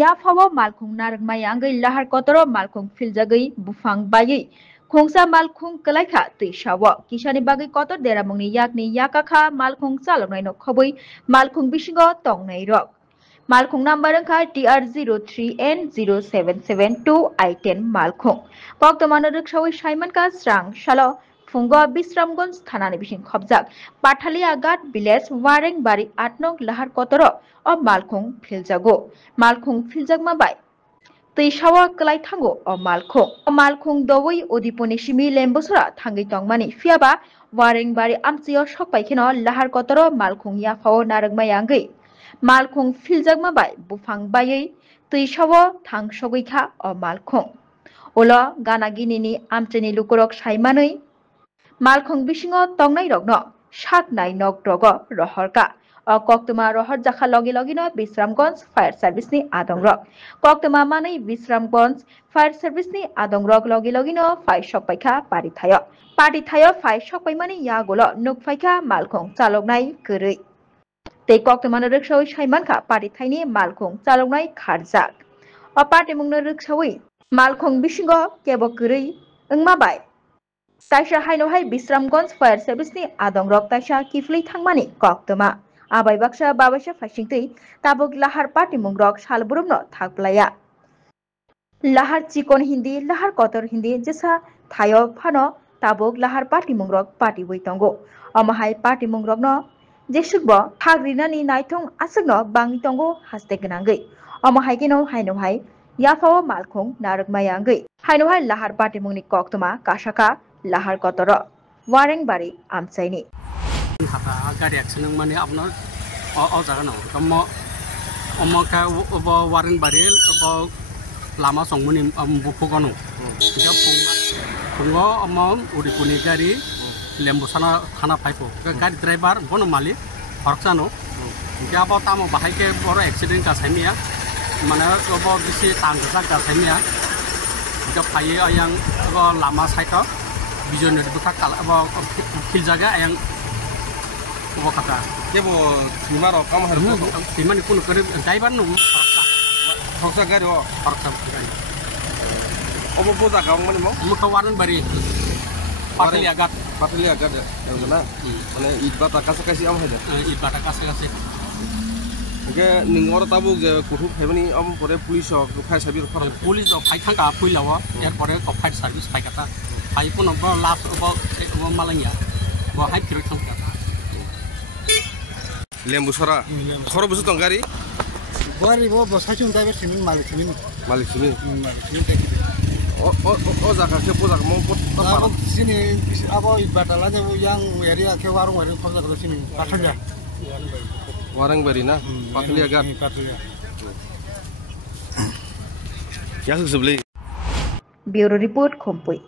Ya fawo malkhung narmai angai lahar kotoro malkhung filjagai bufang bayi khongsa malkhung kalaikha teisawo kisani bagai kotor deramungni yakni yakakha malkhung chaloknai no khoboi malkhung bisingo tongnai rok malkhung number angkha TR03N0772 I10 malkhung koktomano riksawi saimanka srang salo fungo Bisramganj thanani bising khobjak Pathalia Ghat village Warengbari 8 nong lahar kotoro o malkhung filjago malkhung filjagma bai teisawa klai thango o malkhung dowoi odiponi simi lembosora thangai tongmani fiaba Warengbari amchio sokpai kheno lahar kotoro malkhung yafao naragmai angai malkhung filjagma bai bufang baiei teisawo thangsogoi o malkhung ulo gana ginini amcheni lukurok saimanoi malkhung bisingo tongnai rokno saknai nok drogo rohorka o koktuma rohor jakha logi no Bisramganj fire service ni adongrok koktuma manai Bisramganj fire service ni adongrok logi no fire sokpaikha pari thayo fire sokpaimani yagolo nukpaikha malkhung chaloknai kwrui tei koktomano riksawi saimankha pari thaini malkhung chaloknai kharjak o patimungno riksawi malkhung bisingo kebo kwrui wngma bai taisa hainohai Bisramganj fire service ni adongrok taisa kiflui thangmani koktoma abai baksa babaisa faisingtui tabuk lahar patimungrok salburumno thakplaya lahar chikon hindi lahar kotor hindi jesa thayo phano tabuk lahar patimungrok patibui tongo amahai patimungrokno jesukbo thagrinani naithong asukno bangi tongo haste gwnangui amahai kino hainohai yafao malkhung narukmai angui hainohai lahar patimungni koktoma kasaka lahar kotoro Warengbari amchaini hata gari accident mani apnar o jaga no tomo ka Warengbari lama songmuni bufugono ja pungo uripuni gari lembusana thana paipo gari driver bono malik horksano ja ba tamo bahai ke boro accident ka saimia mana obo bisi tangsa ka saimia ja pai ayang lama saito bijon buka kala fil jaga ayang obo kata kebo timaro kam haru timani kun kare driver no horksa gari o horksa gari obo boda ka mani mo muka Warengbari Pathalia Ghat yang mana mana ibata kasih am haja ibata kasih oke ningor tabu je kuthuk hebani am pore police ok fire service police ok phai thangka puilawa er pore ok fire service phai kata phai puno bo last bo malanya bo hai phirok thangka lembusora khoro busu tongari bo bosachun tabe simin malik simin oh jaga ke pojak mau pot sini apa ibatala yang area ke warung pojak ke sini Pathalia Warengbari na Pathalia Ghat क्या सबले bureau report खोम्पुई।